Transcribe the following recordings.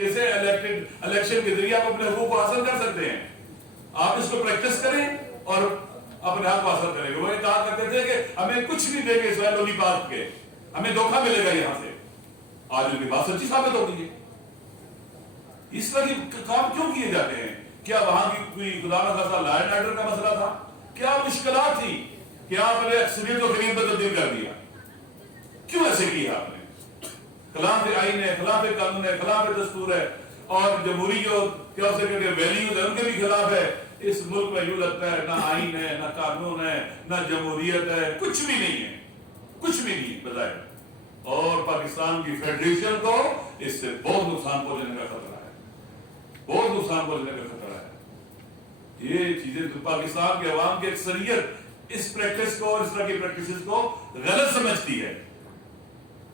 طریقے سے الیکشن کے ذریعے آپ اپنے حقوق کو حاصل کر سکتے ہیں. آپ اس کو پریکٹس کریں اور اپنے حق کو حاصل کریں گے. وہ یہ کہا کرتے تھے کہ ہمیں کچھ نہیں دیں گے اسرائیل لولی پاک کے, ہمیں دھوکہ ملے گا یہاں سے. آج ان کی بات سچی ثابت ہو گئی ہے. اس طرح کے کام کیوں کیے جاتے ہیں؟ کیا وہاں کی کوئی خدا نہ خاصہ لا اینڈ آرڈر کا مسئلہ تھا؟ کیا مشکلات تھی کہ آپ نے اکثریت کو غریب میں تبدیل کر دیا؟ کیوں ایسے کیا آپ نے؟ خلاف آئین ہے, خلاف قانون ہے, خلاف دستور ہے, اور جمہوری جو کیا اسے کہتے ہیں ویلیوز ہے ان کے بھی خلاف ہے. اس ملک میں یوں لگتا ہے نہ آئین ہے, نہ قانون ہے, نہ جمہوریت ہے, کچھ بھی نہیں ہے, کچھ بھی نہیں بظاہر. اور پاکستان کی فیڈریشن کو اس سے بہت نقصان پہنچنے کا خطرہ ہے, بہت نقصان پہنچنے کا خطرہ ہے. یہ چیزیں پاکستان کے عوام کی اکثریت اس پریکٹس کو اور اس طرح کی پریکٹسز کو غلط سمجھتی ہے,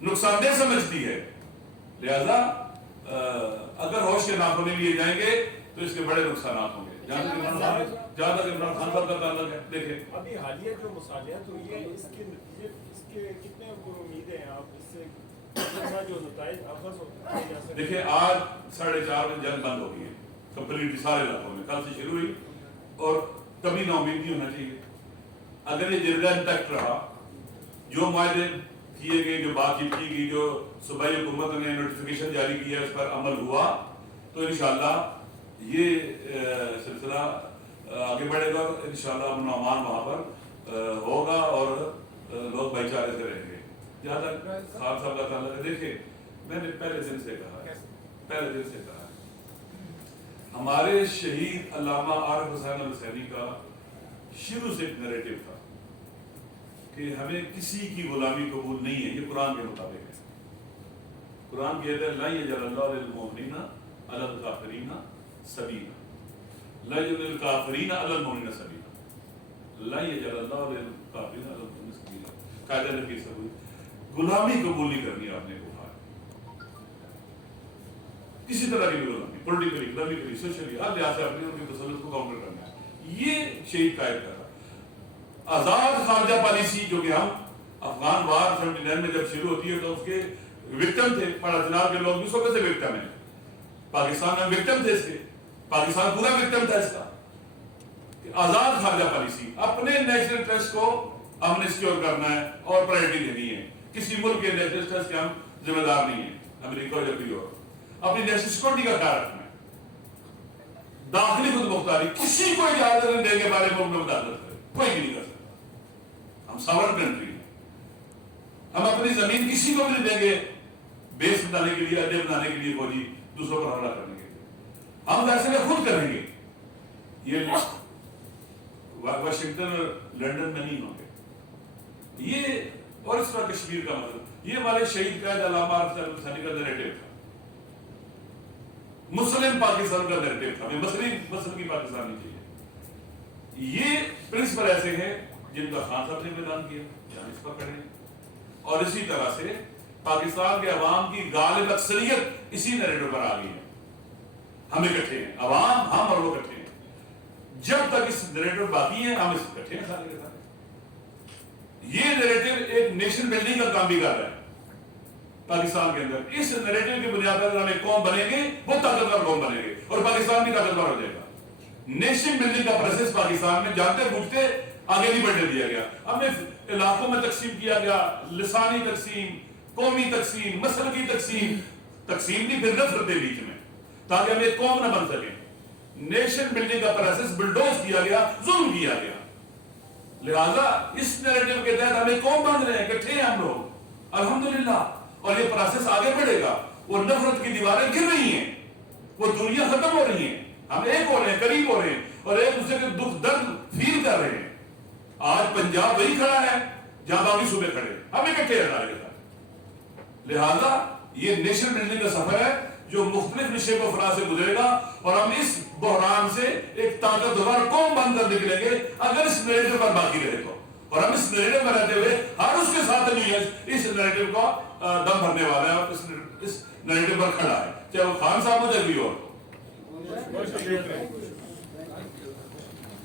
نقصان دہ سمجھتی ہے. لہذا اگر ہوش کے ناخنے لیے جائیں گے تو اس کے بڑے نقصانات ہوں گے. جہاں تک عمران خان صاحب کا تعلق ہے, دیکھیں ابھی حالیہ جو مصالحت ہوئی ہے اس کے نتیجے اس کے کتنے امیدیں ہیں آپ اس سے جو نتائج اخذ ہوتے ہیں؟ دیکھیں آج 4:30 بجے جنگ بند ہو گئی ہے کمپلیٹ سارے علاقوں میں, کل سے شروع ہوئی اور کبھی نا امید نہیں ہونا چاہیے. اگر یہ جرگہ انٹیکٹ رہا, جو معاہدے کیے گئے, جو بات چیت کی گئی, جو صوبائی حکومت نے نوٹیفیکیشن جاری کیا اس پر عمل ہوا, تو انشاءاللہ یہ سلسلہ آگے بڑھے گا. انشاءاللہ امن و امان وہاں پر ہوگا اور لوگ بھائی چارے سے رہیں گے. جہاں تک خان صاحب کا تعلق ہے, دیکھیں میں نے پہلے دن سے کہا ہمارے شہید علامہ عارف حسین الحسینی کا شروع سے ایک نیریٹو تھا کہ ہمیں کسی کی غلامی قبول نہیں ہے. یہ قرآن کے مطابق ہے. قرآن کہتا ہے لا یجعل اللہ للمؤمنین علی الکافرین سبیلا, لا یجعل الکافرین علی المؤمنین سبیلا, لا یجعل اللہ للکافرین علی المؤمنین سبیلا. قاعدہ نفی سے غلامی قبول نہیں کرنی آپ نے کہا, کسی طرح کی بھی غلامی, پولیٹیکلی, اکنامکلی, سوشلی, ہر لحاظ سے اپنے ان کے تسلط کو کاؤنٹر کرنا ہے. یہ شہید قائد کر رہا. آزاد خارجہ پالیسی جو کہ ہم افغان وار 79 میں جب شروع ہوتی ہے تو اس کے وکٹم تھے, پڑا چناب کے لوگ بھی اس وقت سے وکٹم ہیں. پاکستان میں وکٹم تھے اس کے, پاکستان پورا وکٹم تھا اس کا. آزاد خارجہ پالیسی, اپنے نیشنل انٹرسٹ کو ہم نے سیکیور کرنا ہے اور پرائرٹی دینی ہے. کسی ملک کے نیشنل انٹرسٹ کے ہم ذمہ دار نہیں ہیں, امریکہ یا کوئی اور. اپنی نیشنل سیکورٹی کا خیال رکھنا ہے. داخلی خود مختاری, کسی کو اجازت نہیں دیں گے بارے ملک میں مداخلت کرے, کوئی بھی نہیں کر سکتا. ہم ساورن کنٹری ہیں, ہم اپنی زمین کسی کو بھی نہیں دیں گے بیس بنانے کے لیے, اڈے بنانے کے لیے, فوجی دوسروں پر حملہ کرنے کے لیے. ہم فیصلے خود کریں گے. یہ واشنگٹن اور لنڈن میں نہیں ہوں گے. یہ اور اس طرح کشمیر کا مطلب, یہ ہمارے شہید قائد علامہ عارف حسین الحسینی کا نیریٹو تھا, مسلم پاکستان کا نیریٹو تھا. ہمیں مسلم کی پاکستان نہیں چاہیے. یہ پرنسپل ایسے ہیں جن کا خان صاحب نے اعلان کیا, جہاں اس پر کھڑے ہیں. اور اسی طرح سے پاکستان کے عوام کی غالب اکثریت اسی نیریٹو پر آ گئی ہے. ہم اکٹھے ہیں, عوام, ہم اور وہ اکٹھے ہیں. جب تک اس نیریٹو باقی ہیں ہم اس اکٹھے ہیں سارے کے سارے. یہ نیریٹو ایک نیشن بلڈنگ کا کام بھی کر رہا ہے پاکستان کے اندر. اس نیریٹو کی بنیاد پر ہم ایک قوم بنیں گے, وہ طاقتور قوم بنیں گے اور پاکستان بھی طاقتور ہو جائے گا. نیشن بلڈنگ کا پروسیس پاکستان میں جانتے بوجھتے آگے نہیں بڑھنے دیا گیا. ہمیں علاقوں میں تقسیم کیا گیا, لسانی تقسیم, قومی تقسیم, مسلکی تقسیم, تقسیم نہیں پھر نفرت کے بیچ میں, تاکہ ہم ایک قوم نہ بن سکیں. نیشن بلڈنگ کا پروسیس بلڈوز کیا گیا, ظلم کیا گیا. لہذا اس نیریٹو کے تحت ہم ایک قوم بن رہے ہیں, اکٹھے ہیں ہم لوگ الحمدللہ. اور یہ پروسیس آگے بڑھے گا. وہ نفرت کی دیواریں گر رہی ہیں, وہ دوریاں ختم ہو رہی ہیں, ہم ایک ہو رہے ہیں, قریب ہو رہے ہیں اور ایک دوسرے کے دکھ درد فیل کر رہے ہیں. آج پنجاب وہی کھڑا ہے جہاں باقی صوبے کھڑے, ہم اکٹھے ہیں سارے کے ساتھ. لہذا یہ نیشن بلڈنگ کا سفر ہے جو مختلف نشے کو فرا سے گزرے گا اور ہم اس بحران سے ایک طاقتور قوم بن کر نکلیں گے اگر اس نیریٹو پر باقی رہے تو. اور ہم اس نیریٹو میں رہتے ہوئے ہر اس کے ساتھ نہیں ہے, اس نیریٹو کا دم بھرنے والا ہے اور اس نیریٹو پر کھڑا ہے, چاہے وہ خان صاحب ہو چاہے کوئی اور.